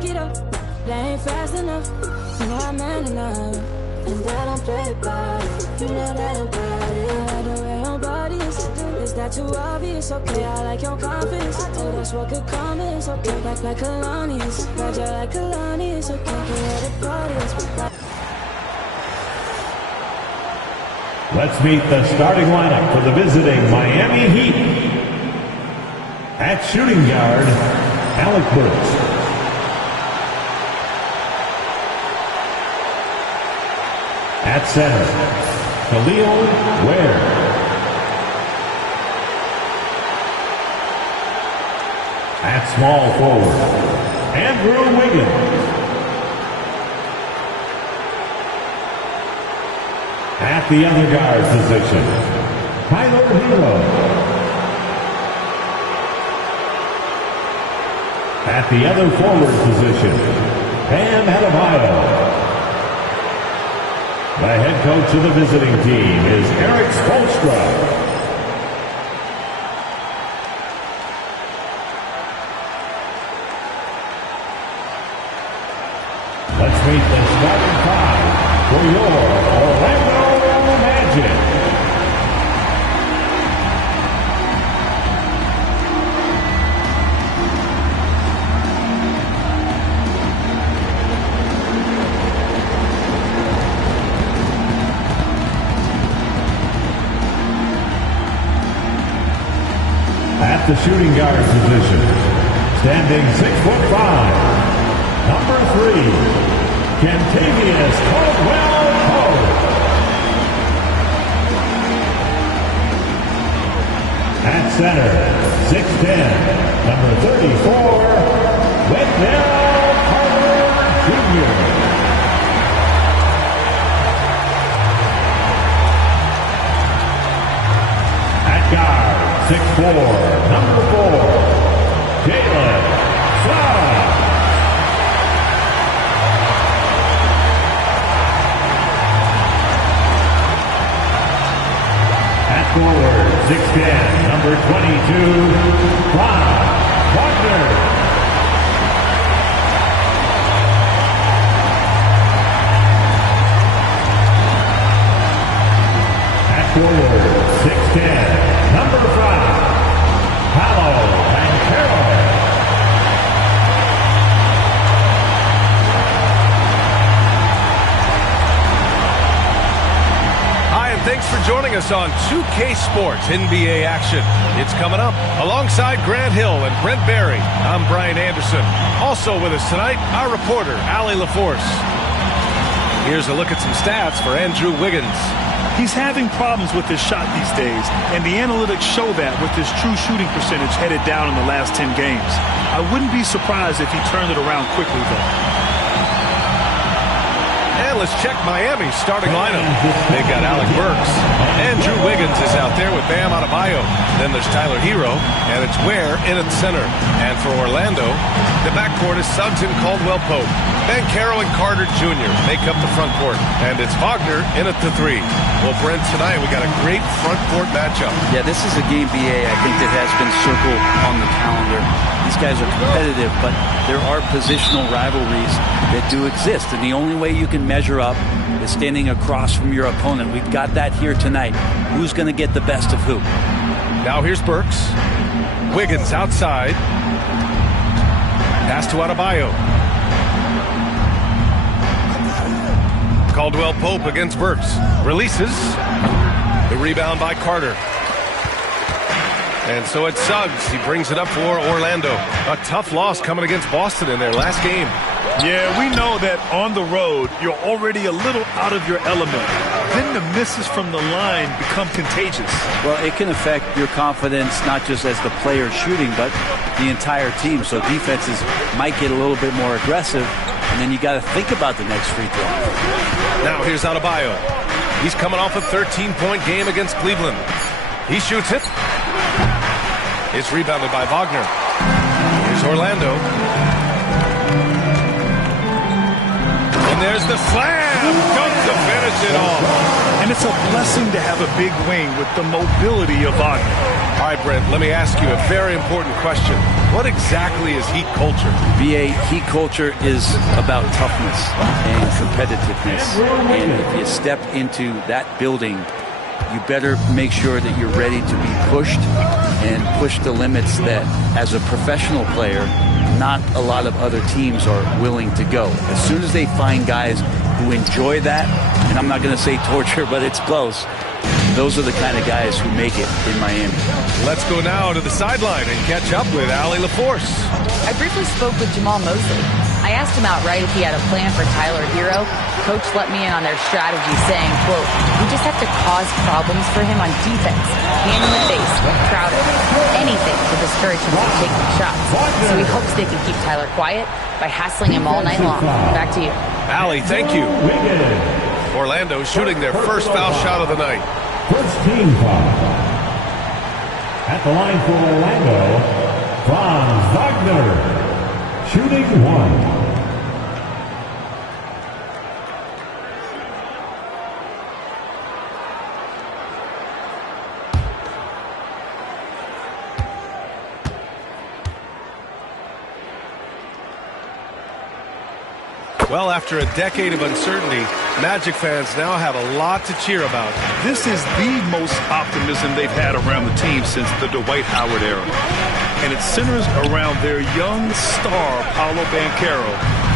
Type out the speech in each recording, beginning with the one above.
back it up. They ain't fast enough. You know I'm man enough. And I don't play about it. You know that about it. I like the way your body is that too obvious? Okay, I like your confidence. Oh, that's what could come is okay. Like Kalani's, Roger like Kalani's. Okay, get where the party is. Let's meet the starting lineup for the visiting Miami Heat. At shooting guard, Alec Burks. At center, Khalil Ware. At small forward, Andrew Wiggins. At the other guard position, Tyler Hero. At the other forward position, Bam Adebayo. The head coach of the visiting team is Erik Spoelstra. Let's meet the starting five for your Orlando Magic. At the shooting guard position, standing 6'5", number 3, Kentavious Caldwell-Pope. At center, 6'10", number 34, Wendell Carter Jr. At guard, 6'4", number 4, Jalen Suggs. At forward, 6'10", number 22, Franz Wagner. At forward, 6'10", number 5, Paolo Banchero. Hi, and thanks for joining us on 2K Sports NBA action. It's coming up alongside Grant Hill and Brent Barry. I'm Brian Anderson. Also with us tonight, our reporter, Allie LaForce. Here's a look at some stats for Andrew Wiggins. He's having problems with his shot these days, and the analytics show that with his true shooting percentage headed down in the last 10 games. I wouldn't be surprised if he turned it around quickly, though. And let's check Miami's starting lineup. They've got Alec Burks. Andrew Wiggins is out there with Bam Adebayo. Then there's Tyler Hero, and it's Ware in at center. And for Orlando, the backcourt is Suggs and Caldwell-Pope. Banchero and Carter Jr. make up the front court. And it's Wagner in at the 3. Well, Brent, tonight we got a great front court matchup. Yeah, this is a game, BA, I think that has been circled on the calendar. These guys are competitive, but there are positional rivalries that do exist. And the only way you can measure up is standing across from your opponent. We've got that here tonight. Who's going to get the best of who? Now here's Burks. Wiggins outside. Pass to Adebayo. Caldwell-Pope against Burks. Releases. The rebound by Carter. And so it's Suggs. He brings it up for Orlando. A tough loss coming against Boston in their last game. Yeah, we know that on the road, you're already a little out of your element. Then the misses from the line become contagious. Well, it can affect your confidence, not just as the player shooting, but the entire team. So defenses might get a little bit more aggressive, and then you got to think about the next free throw. Now here's Adebayo. He's coming off a 13-point game against Cleveland. He shoots it. It's rebounded by Wagner. Here's Orlando. And there's the slam. Comes to finish it off. And it's a blessing to have a big wing with the mobility of Wagner. All right, Brent, let me ask you a very important question. What exactly is Heat culture? BA, Heat culture is about toughness and competitiveness. And if you step into that building, you better make sure that you're ready to be pushed and push the limits that, as a professional player, not a lot of other teams are willing to go. As soon as they find guys who enjoy that, and I'm not going to say torture, but it's close, those are the kind of guys who make it in Miami. Let's go now to the sideline and catch up with Allie LaForce. I briefly spoke with Jamal Mosley. I asked him outright if he had a plan for Tyler Hero. Coach let me in on their strategy, saying, quote, "We just have to cause problems for him on defense. Hand in the face, Crowder, anything to discourage him from taking shots. So he hopes they can keep Tyler quiet by hassling him all night long." Back to you. Allie, thank you. Orlando shooting their first foul shot of the night. First team foul. At the line for Orlando, Franz Wagner, shooting one. Well, after a decade of uncertainty, Magic fans now have a lot to cheer about. This is the most optimism they've had around the team since the Dwight Howard era. And it centers around their young star, Paolo Banchero.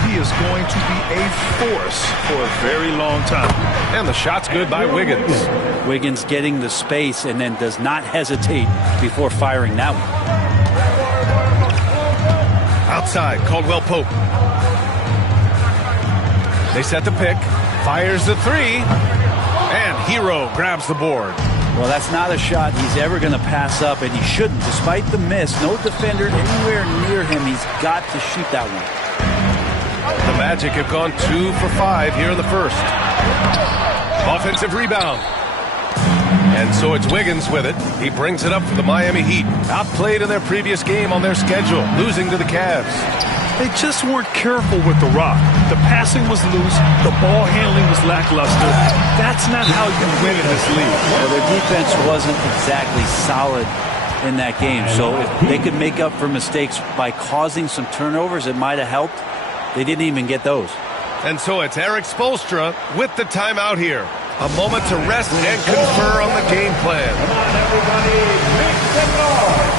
He is going to be a force for a very long time. And the shot's good by Wiggins. Wiggins getting the space and then does not hesitate before firing that one. Outside, Caldwell Pope. They set the pick, fires the three, and Hero grabs the board. Well, that's not a shot he's ever going to pass up, and he shouldn't. Despite the miss, no defender anywhere near him. He's got to shoot that one. The Magic have gone 2 for 5 here in the first. Offensive rebound. And so it's Wiggins with it. He brings it up for the Miami Heat. Outplayed in their previous game on their schedule, losing to the Cavs. They just weren't careful with the rock. The passing was loose. The ball handling was lackluster. That's not how you win in this league. Well, their defense wasn't exactly solid in that game. So if they could make up for mistakes by causing some turnovers, it might have helped. They didn't even get those. And so it's Eric Spoelstra with the timeout here. A moment to rest and confer on the game plan. Come on, everybody, make some noise.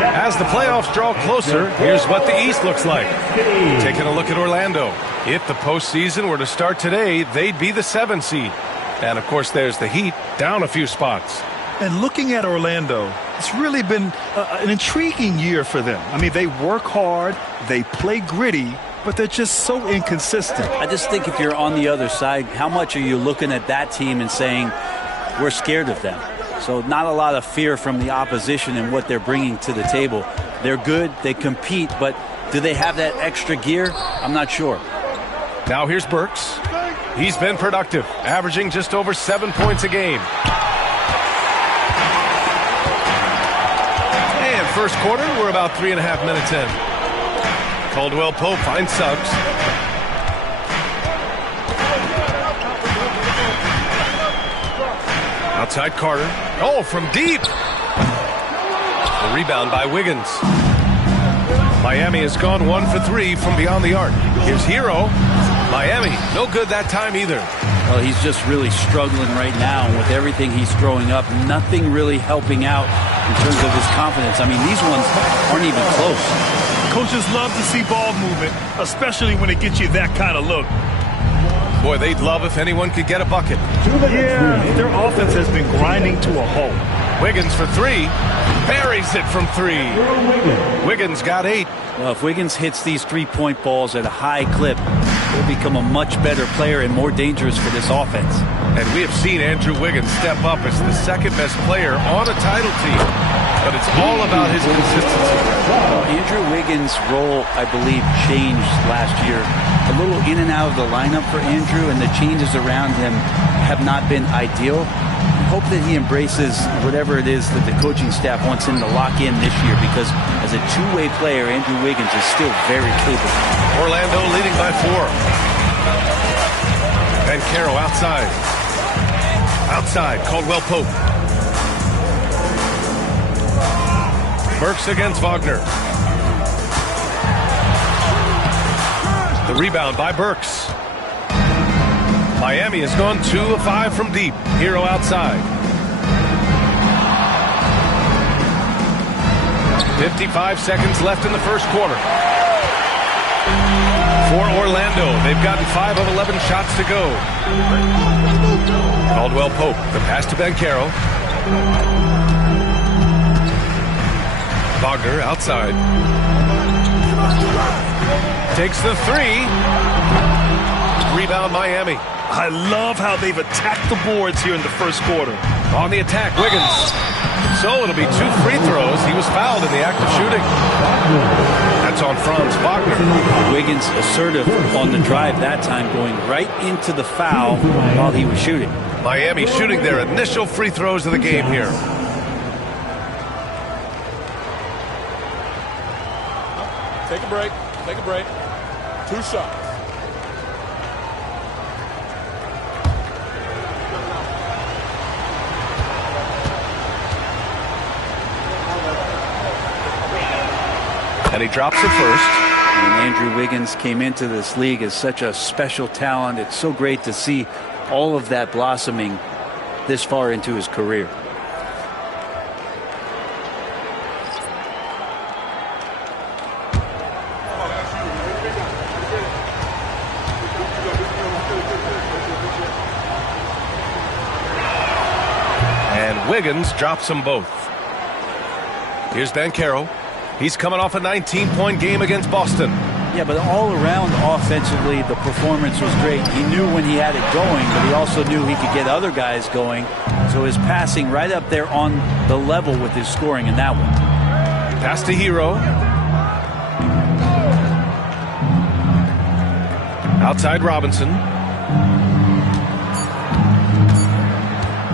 As the playoffs draw closer, here's what the East looks like. Taking a look at Orlando. If the postseason were to start today, they'd be the 7th seed. And, of course, there's the Heat, down a few spots. And looking at Orlando, it's really been an intriguing year for them. I mean, they work hard, they play gritty, but they're just so inconsistent. I just think if you're on the other side, how much are you looking at that team and saying, we're scared of them? So not a lot of fear from the opposition and what they're bringing to the table. They're good, they compete, but do they have that extra gear? I'm not sure. Now here's Burks. He's been productive, averaging just over 7 points a game. And first quarter, we're about 3.5 minutes in. Caldwell Pope finds Suggs. Outside Carter. Oh, from deep. The rebound by Wiggins. Miami has gone 1 for 3 from beyond the arc. Here's Hero. Miami, no good that time either. Well, he's just really struggling right now. And with everything he's throwing up, nothing really helping out in terms of his confidence. I mean, these ones aren't even close. Coaches love to see ball movement, especially when it gets you that kind of look. Boy, they'd love if anyone could get a bucket. Yeah, their offense has been grinding to a halt. Wiggins for 3. Buries it from 3. Wiggins got 8. Well, if Wiggins hits these three-point balls at a high clip, he'll become a much better player and more dangerous for this offense. And we have seen Andrew Wiggins step up as the second-best player on a title team. But it's all about his consistency. Well, Andrew Wiggins' role, I believe, changed last year. A little in and out of the lineup for Andrew, and the changes around him have not been ideal. I hope that he embraces whatever it is that the coaching staff wants him to lock in this year, because as a two-way player, Andrew Wiggins is still very capable. Orlando leading by 4. Banchero outside. Outside, Caldwell Pope. Burks against Wagner. The rebound by Burks. Miami has gone 2 of 5 from deep. Hero outside. 55 seconds left in the first quarter. For Orlando, they've gotten 5 of 11 shots to go. Caldwell Pope, the pass to Banchero. Wagner outside. Takes the 3. Rebound Miami. I love how they've attacked the boards here in the first quarter. On the attack, Wiggins. So it'll be 2 free throws. He was fouled in the act of shooting. That's on Franz Wagner. Wiggins assertive on the drive that time, going right into the foul while he was shooting. Miami shooting their initial free throws of the game here. Take a break. Take a break. 2 shots. And he drops it first. And Andrew Wiggins came into this league as such a special talent. It's so great to see all of that blossoming this far into his career. And Wiggins drops them both. Here's Banchero. He's coming off a 19-point game against Boston. Yeah, but all around offensively, the performance was great. He knew when he had it going, but he also knew he could get other guys going. So his passing right up there on the level with his scoring in that one. Pass to Hero. Outside Robinson.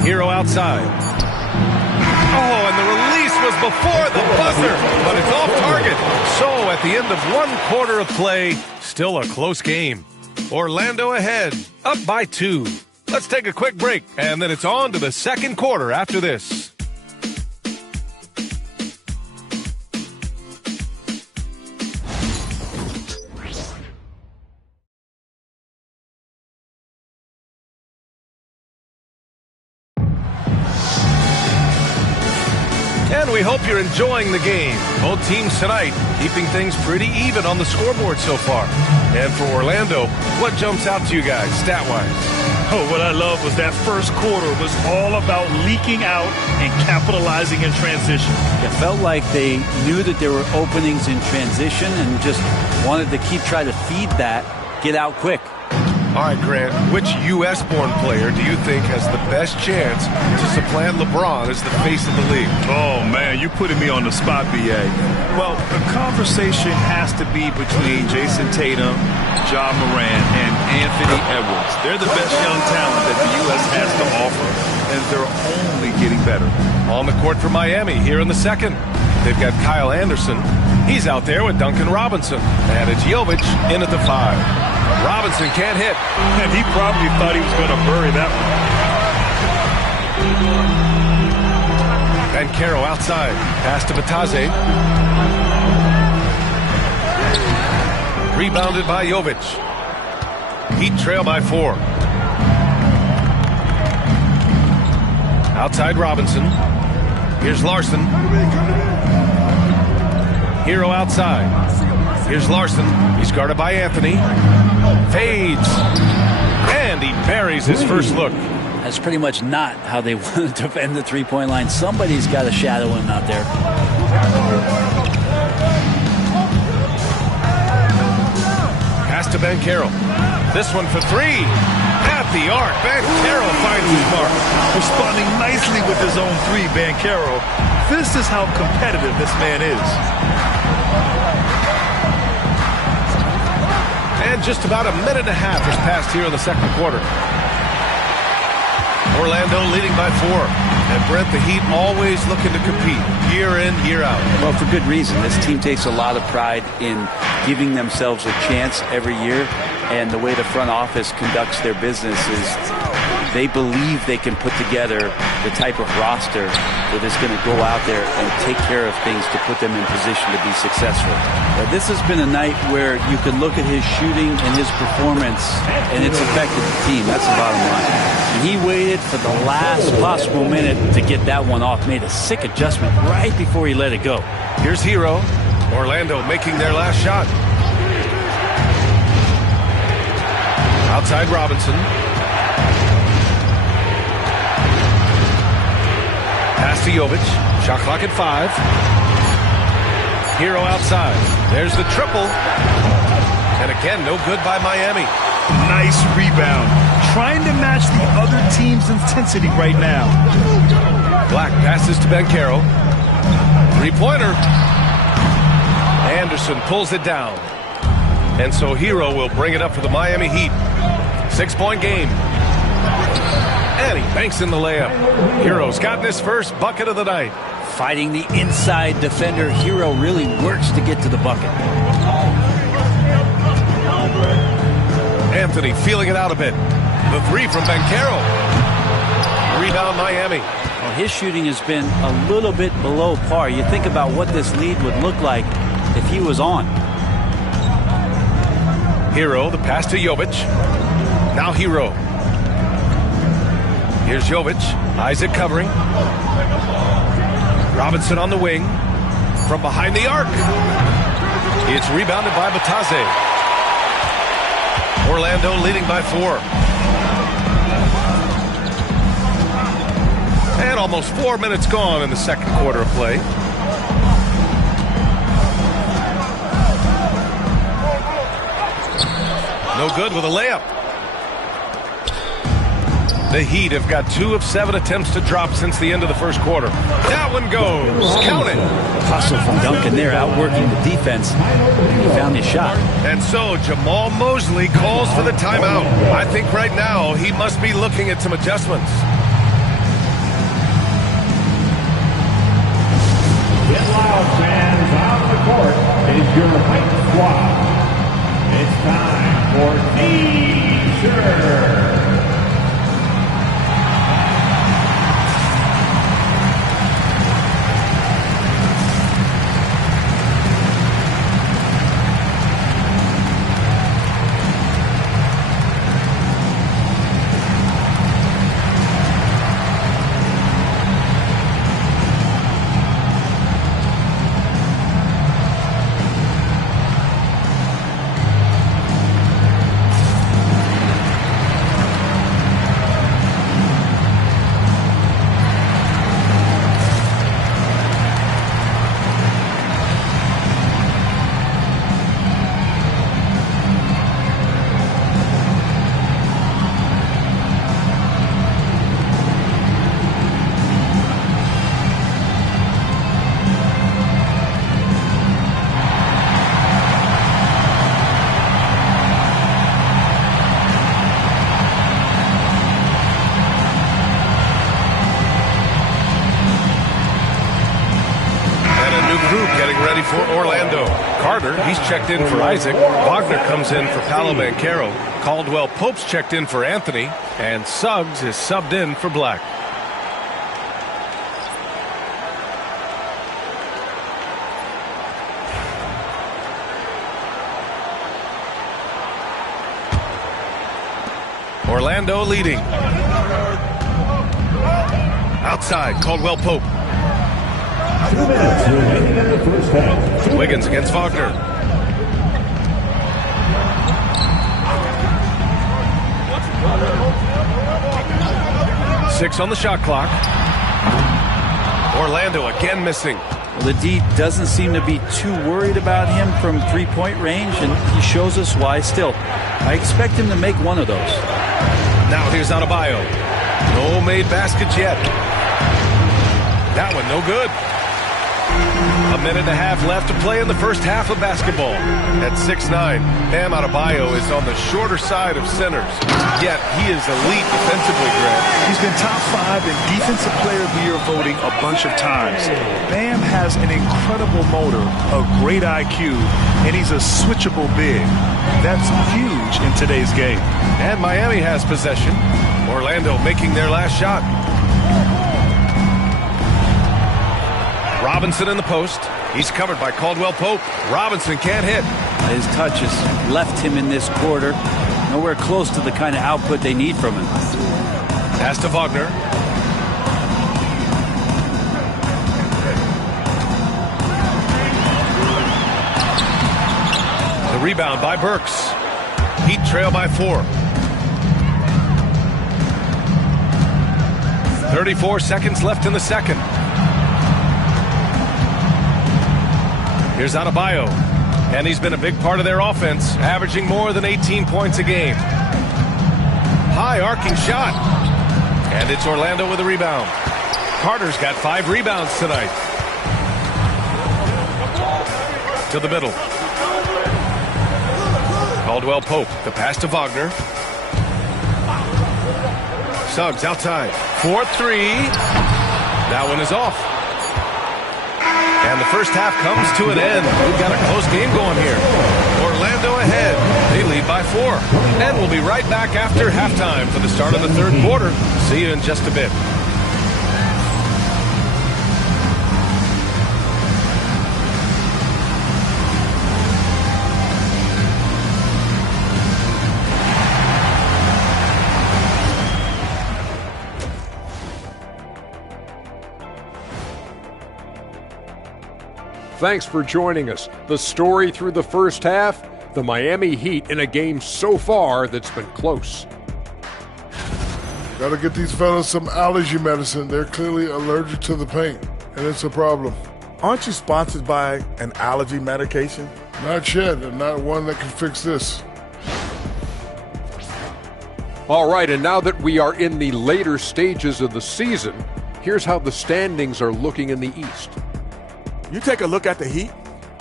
Hero outside. Oh, and the release was before the buzzer, but it's off target. So at the end of 1 quarter of play, still a close game. Orlando ahead, up by 2. Let's take a quick break, and then it's on to the second quarter after this. And we hope you're enjoying the game. Both teams tonight keeping things pretty even on the scoreboard so far. And for Orlando, what jumps out to you guys stat-wise? Oh, what I love was that first quarter was all about leaking out and capitalizing in transition. It felt like they knew that there were openings in transition and just wanted to keep trying to feed that, get out quick. All right, Grant, which U.S.-born player do you think has the best chance to supplant LeBron as the face of the league? Oh, man, you're putting me on the spot, B.A. Well, the conversation has to be between Jason Tatum, Ja Morant, and Anthony Edwards. They're the best young talent that the U.S. has to offer, and they're only getting better. On the court for Miami here in the second. They've got Kyle Anderson. He's out there with Duncan Robinson. And it's Jovic in at the 5. Robinson can't hit. And he probably thought he was going to bury that one. Banchero outside. Pass to Batase. Rebounded by Jovic. Heat trail by 4. Outside Robinson. Here's Larson. Hero outside. Here's Larson. He's guarded by Anthony. Fades. And he buries his first look. That's pretty much not how they want to defend the three-point line. Somebody's got to shadow him out there. Pass to Banchero. This one for 3. At the arc. Banchero finds his mark. Responding nicely with his own 3, Banchero. This is how competitive this man is. And just about a minute and a half has passed here in the second quarter. Orlando leading by 4. And Brent, the Heat always looking to compete year in, year out. Well, for good reason. This team takes a lot of pride in giving themselves a chance every year. And the way the front office conducts their business is they believe they can put together the type of roster that is going to go out there and take care of things to put them in position to be successful. This has been a night where you can look at his shooting and his performance, and it's affected the team. That's the bottom line. And he waited for the last possible minute to get that one off, made a sick adjustment right before he let it go. Here's Hero. Orlando making their last shot. Outside Robinson. Pass to Jovic. Shot clock at 5. Hero outside. There's the triple. And again, no good by Miami. Nice rebound. Trying to match the other team's intensity right now. Black passes to Banchero. 3-pointer. Anderson pulls it down. And so Hero will bring it up for the Miami Heat. 6-point game. And he banks in the layup. Hero's gotten his first bucket of the night. Fighting the inside defender, Hero really works to get to the bucket. Anthony feeling it out a bit. The 3 from Banchero. Rebound Miami. Well, his shooting has been a little bit below par. You think about what this lead would look like if he was on. Hero, the pass to Jovic. Now Hero. Here's Jovic. Isaac covering. Robinson on the wing. From behind the arc. It's rebounded by Batase. Orlando leading by 4. And almost 4 minutes gone in the second quarter of play. No good with a layup. The Heat have got 2 of 7 attempts to drop since the end of the first quarter. That one goes. Count it. Hustle from Duncan there, outworking the defense. He found his shot. And so Jamal Mosley calls for the timeout. I think right now he must be looking at some adjustments. Get loud, fans. On the court is your Heat squad. It's time for T-shirt. For Orlando. Carter, he's checked in for Isaac. Wagner comes in for Paolo Banchero. Caldwell Pope's checked in for Anthony. And Suggs is subbed in for Black. Orlando leading. Outside, Caldwell Pope. 2 minutes remaining in the first half. Wiggins against Wagner. Six on the shot clock. Orlando again missing. Well, the D doesn't seem to be too worried about him from three-point range, and he shows us why still. I expect him to make one of those. Now here's Adebayo. No made baskets yet. That one no good. A minute and a half left to play in the first half of basketball. At 6'9", Bam Adebayo is on the shorter side of centers. Yet he is elite defensively, Grant. He's been top 5 in Defensive Player of the Year voting a bunch of times. Bam has an incredible motor, a great IQ, and he's a switchable big. That's huge in today's game. And Miami has possession. Orlando making their last shot. Robinson in the post. He's covered by Caldwell Pope. Robinson can't hit. His touch has left him in this quarter. Nowhere close to the kind of output they need from him. Pass to Wagner. The rebound by Burks. Heat trail by 4. 34 seconds left in the second. Here's Adebayo, and he's been a big part of their offense, averaging more than 18 points a game. High arcing shot, and it's Orlando with a rebound. Carter's got 5 rebounds tonight. To the middle. Caldwell Pope, the pass to Wagner. Suggs outside. 4-3. That one is off. And the first half comes to an end. We've got a close game going here. Orlando ahead. They lead by 4. And we'll be right back after halftime for the start of the third quarter. See you in just a bit. Thanks for joining us. The story through the first half, the Miami Heat in a game so far that's been close. Gotta get these fellas some allergy medicine. They're clearly allergic to the paint, and it's a problem. Aren't you sponsored by an allergy medication? Not yet, and not one that can fix this. All right, and now that we are in the later stages of the season, here's how the standings are looking in the East. You take a look at the Heat,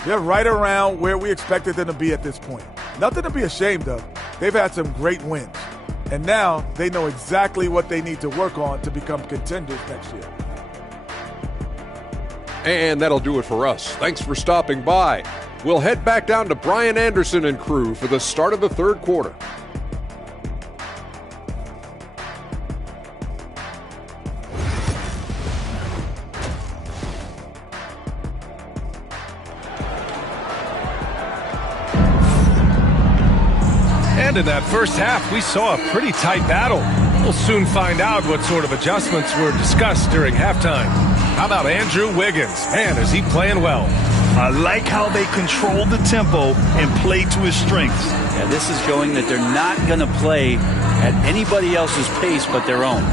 they're right around where we expected them to be at this point. Nothing to be ashamed of. They've had some great wins. And now they know exactly what they need to work on to become contenders next year. And that'll do it for us. Thanks for stopping by. We'll head back down to Brian Anderson and crew for the start of the third quarter. And in that first half, we saw a pretty tight battle. We'll soon find out what sort of adjustments were discussed during halftime. How about Andrew Wiggins? Man, is he playing well. I like how they control the tempo and play to his strengths. Yeah, this is showing that they're not going to play at anybody else's pace but their own.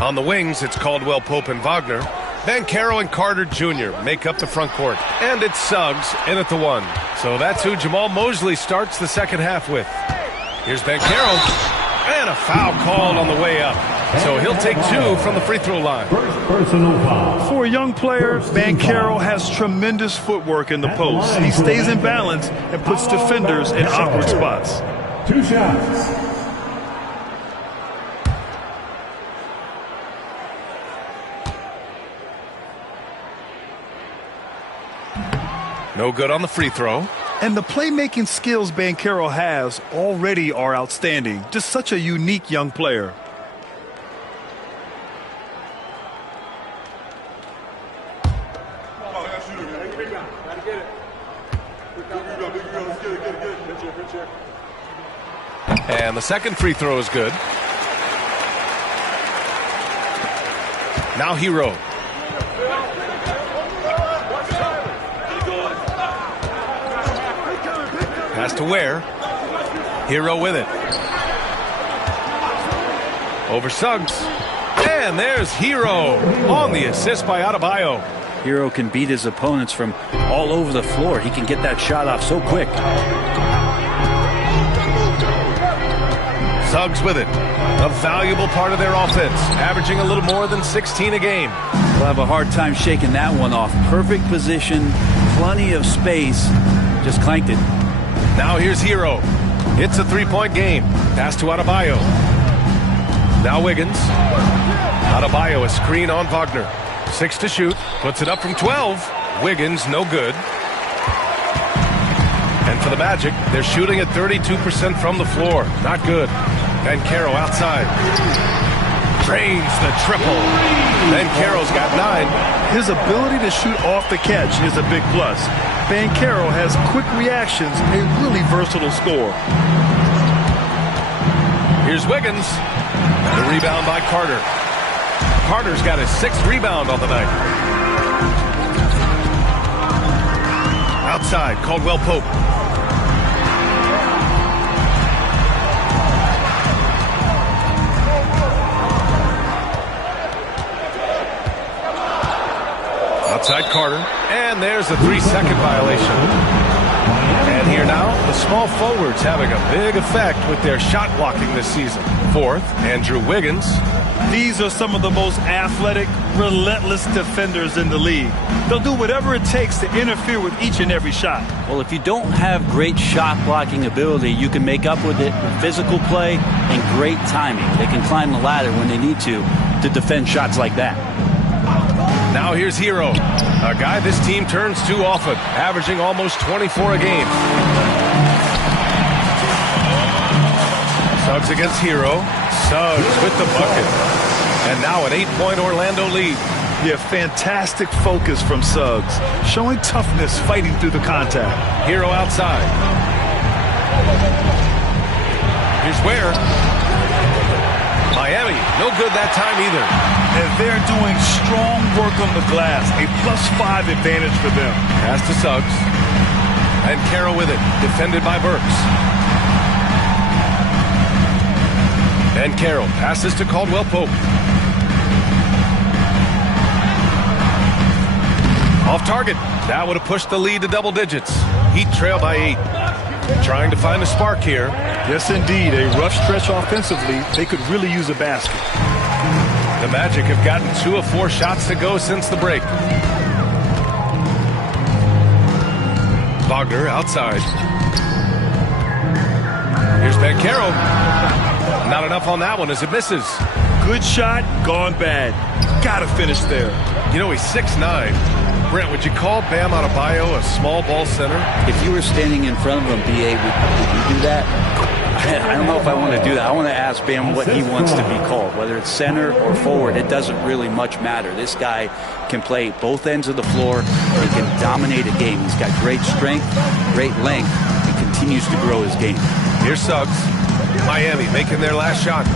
On the wings, it's Caldwell Pope and Wagner. Banchero and Carter Jr. make up the front court. And it's Suggs in at the 1. So that's who Jamal Mosley starts the second half with. Here's Banchero. And a foul called on the way up. So he'll take 2 from the free throw line. Personal foul. For a young player, Banchero has tremendous footwork in the post. He stays in balance and puts defenders in awkward spots. 2 shots. No good on the free throw. And the playmaking skills Banchero has already are outstanding. Just such a unique young player. And the second free throw is good. Now Hero. Pass to Ware. Hero with it. Over Suggs. And there's Hero on the assist by Adebayo. Hero can beat his opponents from all over the floor. He can get that shot off so quick. Suggs with it. A valuable part of their offense, averaging a little more than 16 a game. We'll have a hard time shaking that one off. Perfect position, plenty of space. Just clanked it. Now here's Hero. It's a three-point game. Pass to Adebayo. Now Wiggins. Adebayo, a screen on Wagner. 6 to shoot. Puts it up from 12. Wiggins, no good. And for the Magic, they're shooting at 32% from the floor. Not good. Banchero outside. Drains the triple. Banchero's got 9. His ability to shoot off the catch is a big plus. Banchero has quick reactions, a really versatile scorer. Here's Wiggins. The rebound by Carter. Carter's got his 6th rebound on the night. Outside, Caldwell Pope. Outside Carter, and there's a 3-second violation. And here now, the small forwards having a big effect with their shot blocking this season. 4th, Andrew Wiggins. These are some of the most athletic, relentless defenders in the league. They'll do whatever it takes to interfere with each and every shot. Well, if you don't have great shot blocking ability, you can make up with it with physical play and great timing. They can climb the ladder when they need to defend shots like that. Now here's Hero, a guy this team turns to often, averaging almost 24 a game. Suggs against Hero. Suggs with the bucket. And now an 8-point Orlando lead. Yeah, fantastic focus from Suggs, showing toughness fighting through the contact. Hero outside. Here's Ware. Miami, no good that time either. And they're doing strong work on the glass, a +5 advantage for them. Pass to Suggs. And Carroll with it, defended by Burks. And Carroll passes to Caldwell Pope. Off target. That would have pushed the lead to double digits. Heat trail by 8. Trying to find a spark here. Yes, indeed. A rough stretch offensively. They could really use a basket. The Magic have gotten 2 of 4 shots to go since the break. Wagner outside. Here's Banchero. Not enough on that one as it misses. Good shot, gone bad. Gotta finish there. You know, he's 6'9". Brent, would you call Bam Adebayo a small ball center? If you were standing in front of him, B.A., would you do that? I don't know if I want to do that. I want to ask Bam what he wants to be called, whether it's center or forward. It doesn't really much matter. This guy can play both ends of the floor. He can dominate a game. He's got great strength, great length. He continues to grow his game. Here's Suggs. Miami making their last shot.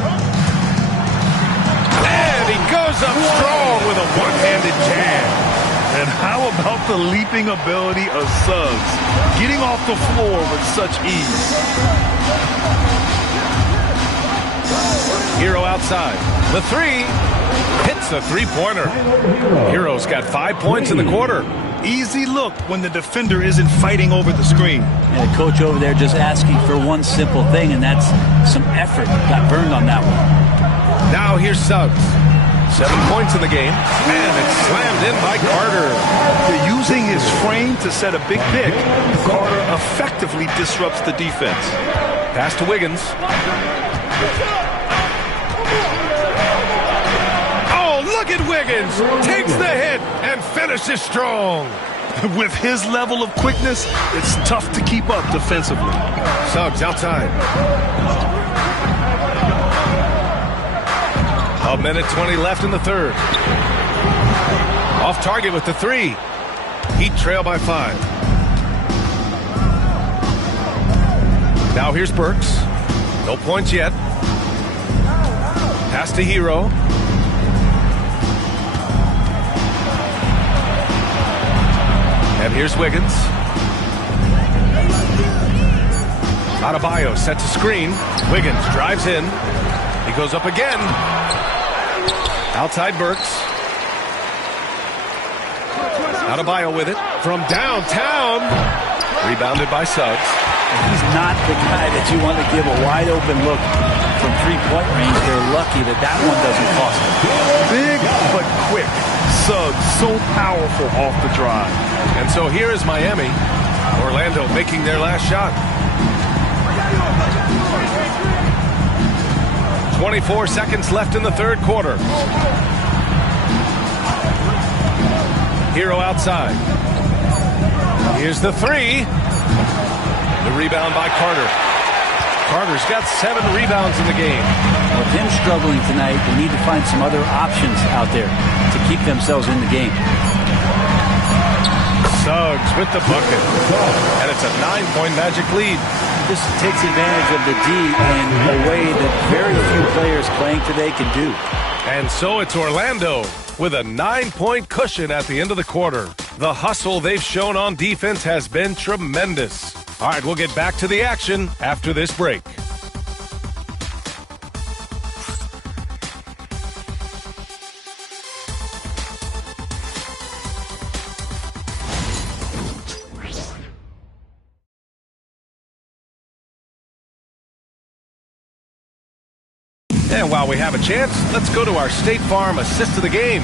And he goes up strong with a one-handed jam. And how about the leaping ability of Suggs? Getting off the floor with such ease. Hero outside. The 3 hits a 3-pointer. Hero's got 5 points in the quarter. Easy look when the defender isn't fighting over the screen. And the coach over there just asking for one simple thing, and that's some effort. Got burned on that one. Now here's Suggs. 7 points in the game, and it's slammed in by Carter. Using his frame to set a big pick, Carter effectively disrupts the defense. Pass to Wiggins. Oh, look at Wiggins. Takes the hit and finishes strong. With his level of quickness, it's tough to keep up defensively. Suggs outside. A minute 20 left in the third. Off target with the 3. Heat trail by 5. Now here's Burks. No points yet. Pass to Hero. And here's Wiggins. Adebayo sets a screen. Wiggins drives in. He goes up again. Outside Burks. Adebayo with it from downtown. Rebounded by Suggs. He's not the guy that you want to give a wide open look from three-point range. They're lucky that that one doesn't cost them. Big but quick. Suggs so powerful off the drive. And so here is Miami. Orlando making their last shot. 24 seconds left in the third quarter. Hero outside. Here's the 3. The rebound by Carter. Carter's got 7 rebounds in the game. With him struggling tonight, they need to find some other options out there to keep themselves in the game. Suggs with the bucket. And it's a 9-point Magic lead. This takes advantage of the D in a way that very few players playing today can do. And so it's Orlando with a 9-point cushion at the end of the quarter. The hustle they've shown on defense has been tremendous. All right, we'll get back to the action after this break. And while we have a chance, let's go to our State Farm assist of the game.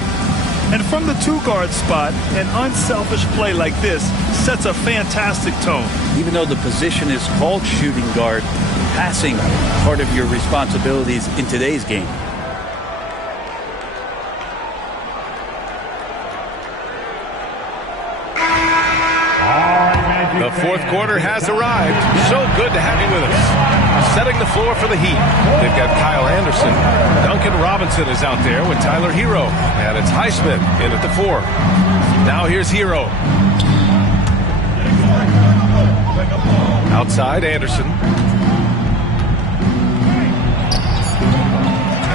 And from the 2-guard spot, an unselfish play like this sets a fantastic tone. Even though the position is called shooting guard, passing part of your responsibilities in today's game. The fourth quarter has arrived. So good to have you with us. Setting the floor for the Heat. They've got Kyle Anderson. Duncan Robinson is out there with Tyler Hero. And it's Highsmith in at the 4. Now here's Hero. Outside, Anderson.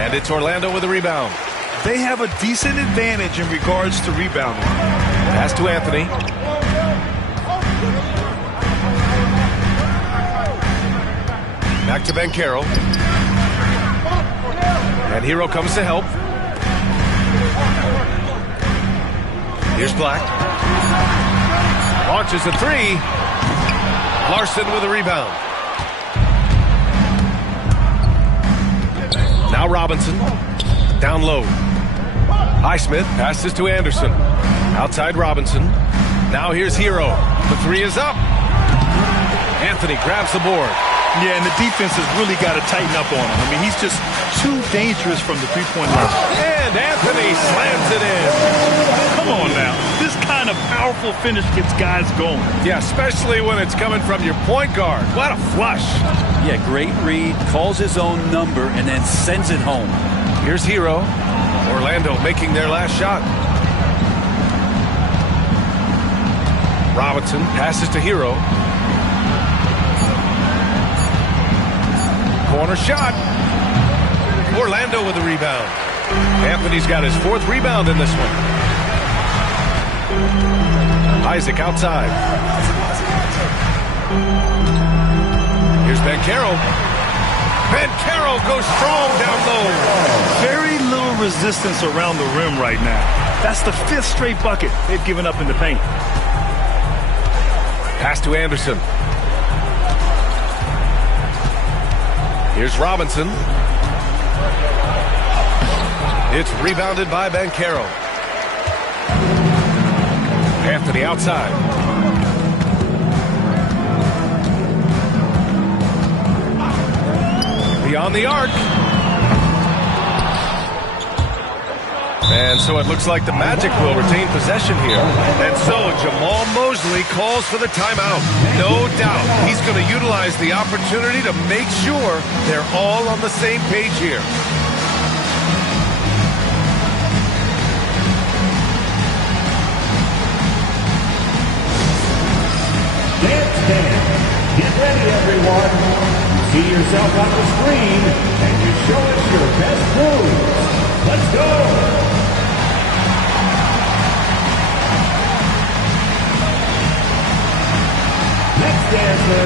And it's Orlando with a rebound. They have a decent advantage in regards to rebounding. Pass to Anthony. Back to Banchero. And Hero comes to help. Here's Black. Launches a 3. Larson with a rebound. Now Robinson. Down low. Highsmith passes to Anderson. Outside Robinson. Now here's Hero. The 3 is up. Anthony grabs the board. Yeah, and the defense has really got to tighten up on him. I mean, he's just too dangerous from the three-point line. And Anthony slams it in. Come on now. This kind of powerful finish gets guys going. Yeah, especially when it's coming from your point guard. What a flush. Yeah, great read, calls his own number, and then sends it home. Here's Hero. Orlando making their last shot. Robinson passes to Hero. Corner shot. Orlando with a rebound. Anthony's got his 4th rebound in this one. Isaac outside. Here's Banchero. Banchero goes strong down low. Very little resistance around the rim right now. That's the 5th straight bucket they've given up in the paint. Pass to Anderson. Here's Robinson. It's rebounded by Banchero. Anthony outside. Beyond the arc. And so it looks like the Magic will retain possession here. And so Jamal Mosley calls for the timeout. No doubt he's going to utilize the opportunity to make sure they're all on the same page here. Get ready, everyone. You see yourself on the screen, and you show us your best moves. Let's go. Next dancer.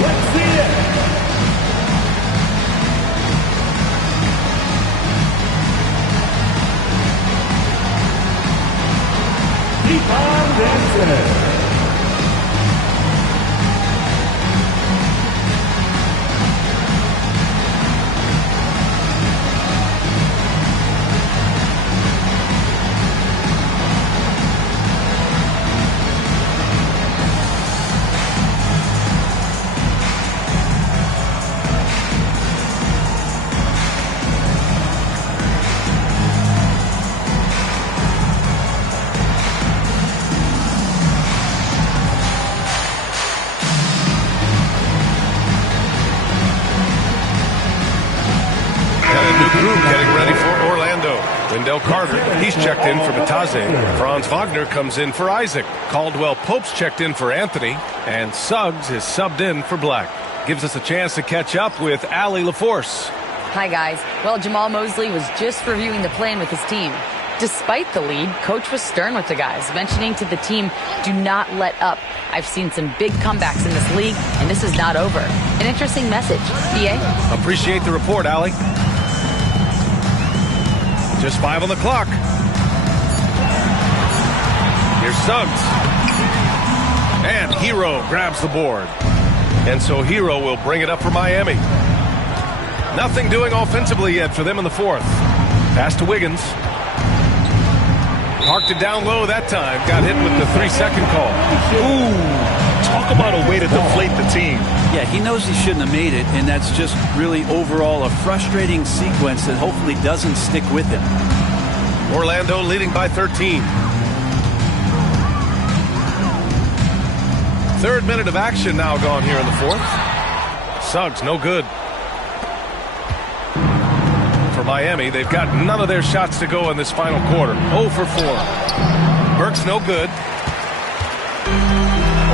Let's see it. Keep on dancing. Wendell Carter, he's checked in for Bataze. Franz Wagner comes in for Isaac. Caldwell Pope's checked in for Anthony. And Suggs is subbed in for Black. Gives us a chance to catch up with Allie LaForce. Hi, guys. Well, Jamal Mosley was just reviewing the plan with his team. Despite the lead, Coach was stern with the guys, mentioning to the team, do not let up. I've seen some big comebacks in this league, and this is not over. An interesting message. BA? Appreciate the report, Allie. Just 5 on the clock. Here's Suggs. And Hero grabs the board. And so Hero will bring it up for Miami. Nothing doing offensively yet for them in the fourth. Pass to Wiggins. Parked it down low that time. Got hit with the 3-second call. Ooh, talk about a way to deflate the team. Yeah, he knows he shouldn't have made it, and that's just really overall a frustrating sequence that hopefully doesn't stick with him. Orlando leading by 13. Third minute of action now gone here in the fourth. Suggs, no good. For Miami, they've got none of their shots to go in this final quarter. 0 for 4. Burks, no good.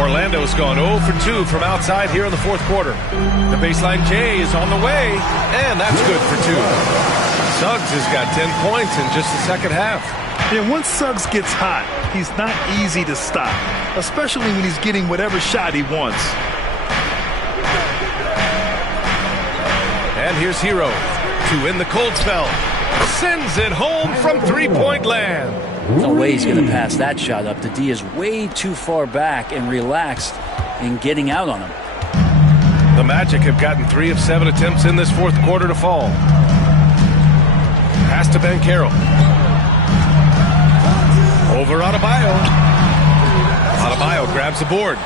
Orlando's gone 0 for 2 from outside here in the fourth quarter. The baseline J is on the way, and that's good for 2. Suggs has got 10 points in just the second half. And once Suggs gets hot, he's not easy to stop, especially when he's getting whatever shot he wants. And here's Hero to win the cold spell. Sends it home from three-point land. No way he's going to pass that shot up. The D is way too far back and relaxed in getting out on him. The Magic have gotten 3 of 7 attempts in this fourth quarter to fall. Pass to Banchero. Over Adebayo. Adebayo grabs the board.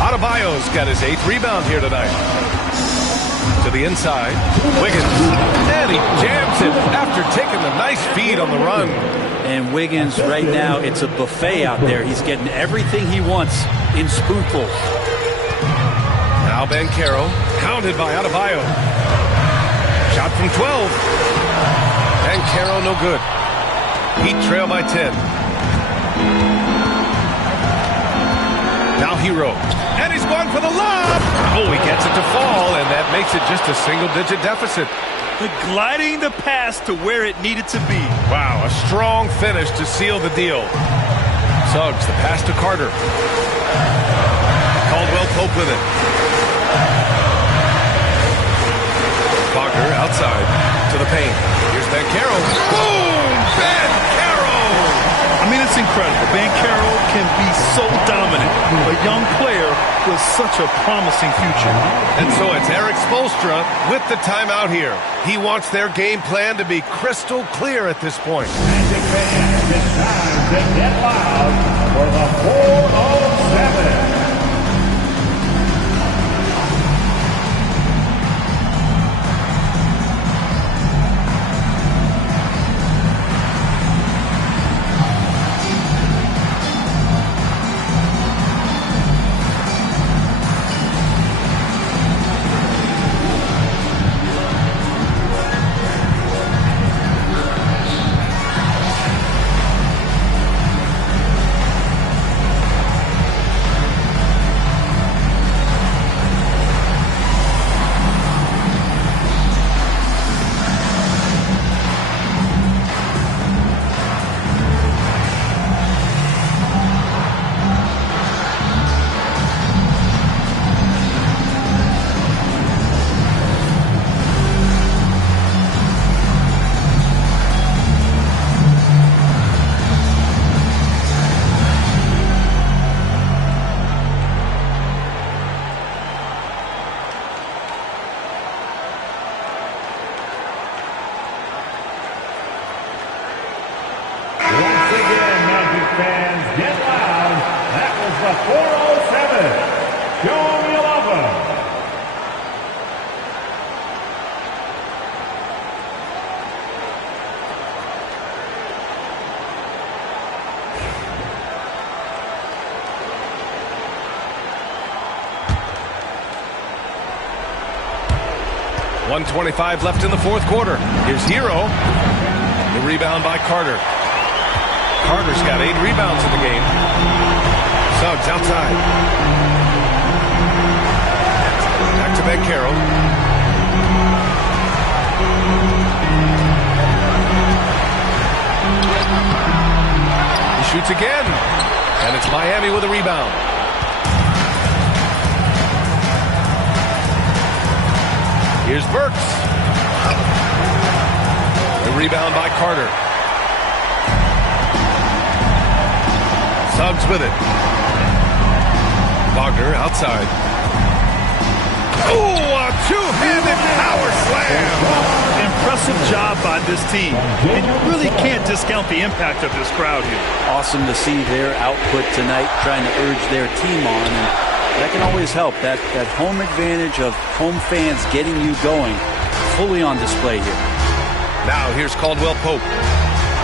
Adebayo's got his 8th rebound here tonight. To the inside. Wiggins. And he jams it after taking the nice feed on the run. And Wiggins, right now, it's a buffet out there. He's getting everything he wants in spoonfuls. Now Banchero, pounded by Adebayo. Shot from 12. Banchero, no good. Heat trail by 10. Now Hero. And he's going for the lob. Oh, he gets it to fall, and that makes it just a single-digit deficit. Gliding the pass to where it needed to be. Wow, a strong finish to seal the deal. Suggs, the pass to Carter. Caldwell Pope with it. Wagner outside to the paint. Here's Banchero. Boom! Banchero! I mean, it's incredible. Banchero can be so dominant. A young player with such a promising future. And so it's Eric Spoelstra with the timeout here. He wants their game plan to be crystal clear at this point. Magic fans, it's time to get loud for the 4 of 7. the 407, Joe Mulava. .125 left in the fourth quarter. Here's Hero. The rebound by Carter. Carter's got 8 rebounds in the game. Suggs outside. Back to Banchero. He shoots again. And it's Miami with a rebound. Here's Burks. The rebound by Carter. Suggs with it. Wagner outside. Oh, a two-handed power slam. Impressive job by this team. And you really can't discount the impact of this crowd here. Awesome to see their output tonight, trying to urge their team on. And that can always help. That home advantage of home fans getting you going fully on display here. Now here's Caldwell Pope.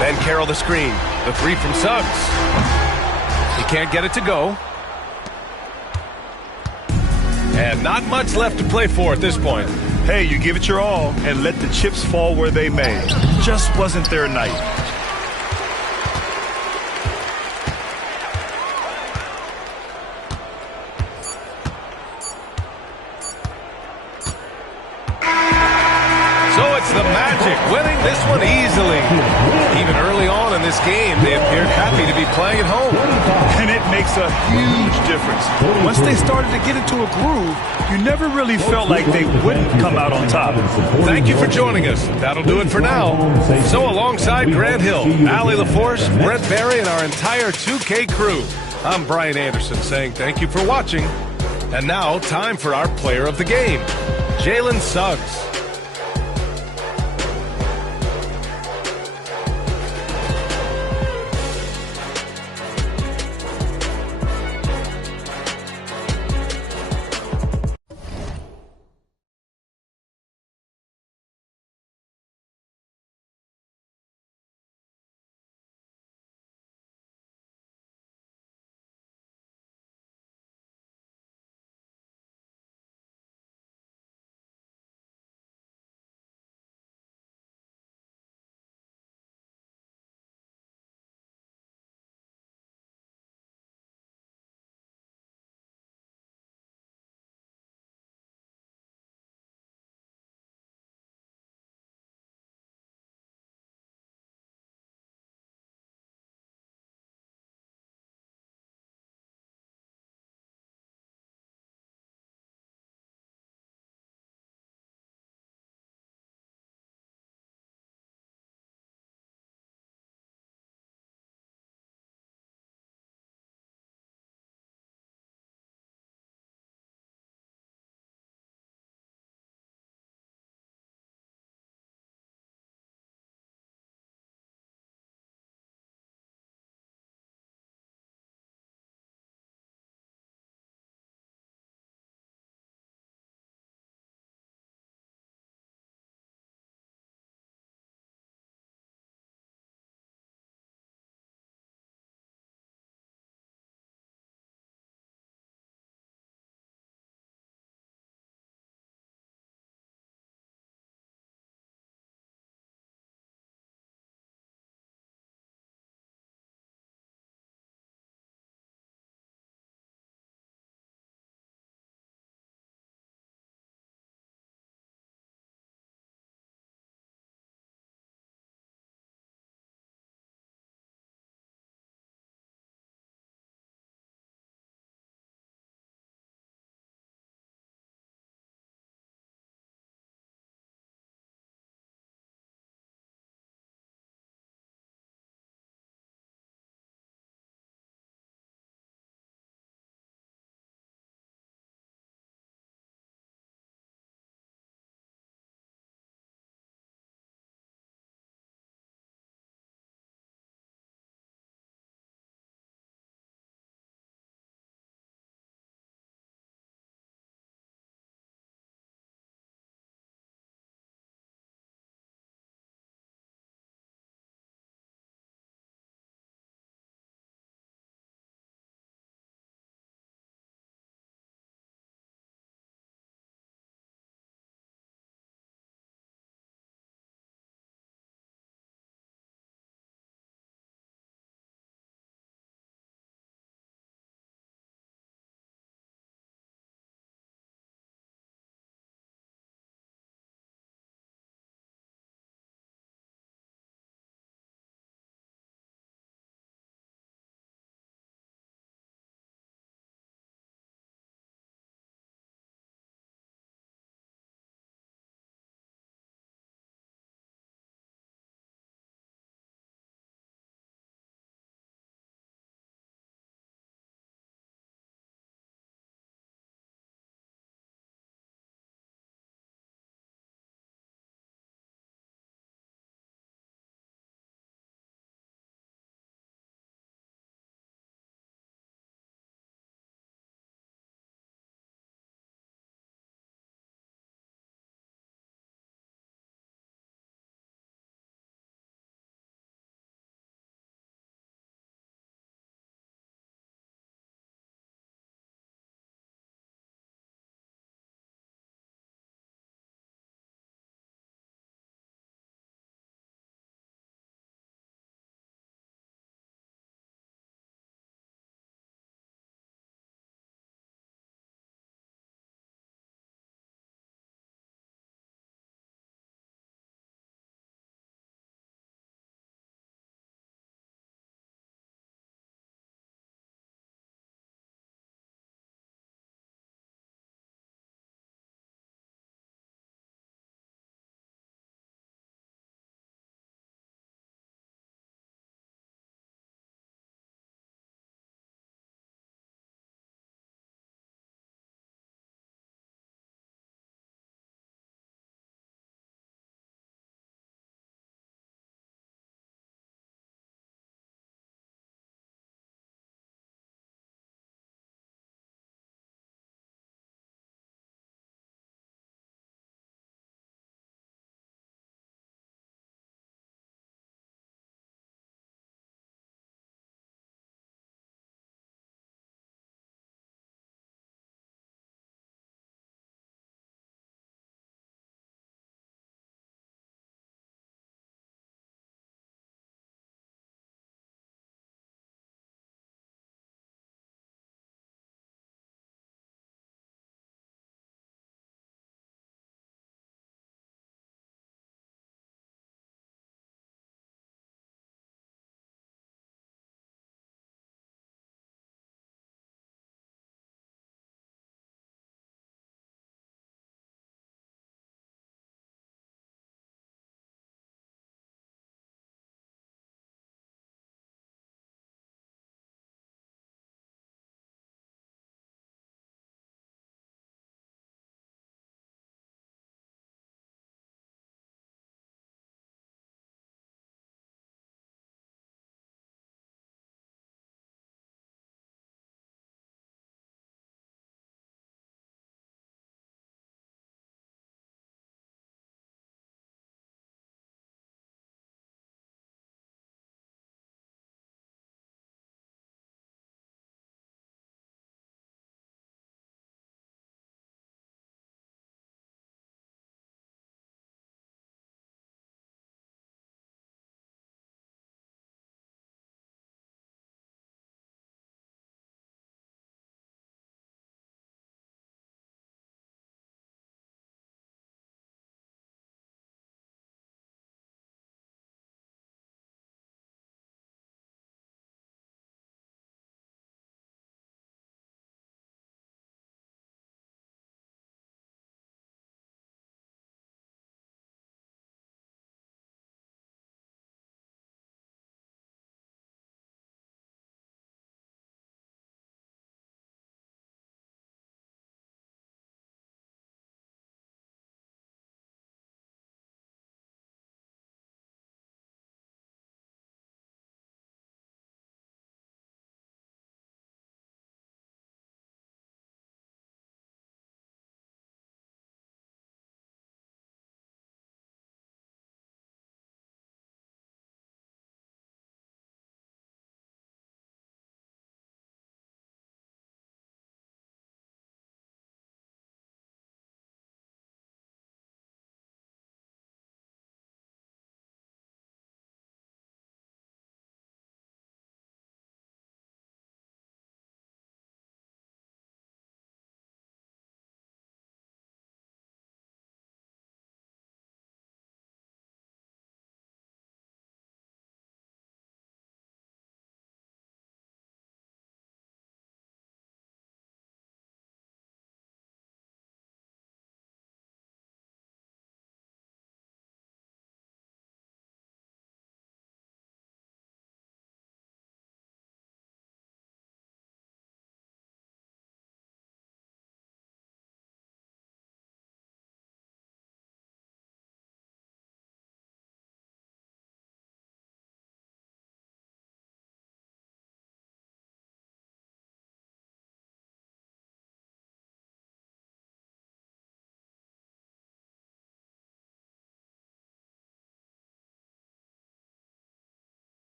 Banchero the screen. The three from Suggs. He can't get it to go. And not much left to play for at this point. Hey, you give it your all and let the chips fall where they may. Just wasn't their night. The Magic winning this one easily. Even early on in this game, they appeared happy to be playing at home. And it makes a huge difference. Once they started to get into a groove, you never really felt like they wouldn't come out on top. Thank you for joining us. That'll do it for now. So alongside Grant Hill, Allie LaForce, Brent Barry, and our entire 2K crew, I'm Brian Anderson saying thank you for watching. And now, time for our player of the game, Jalen Suggs.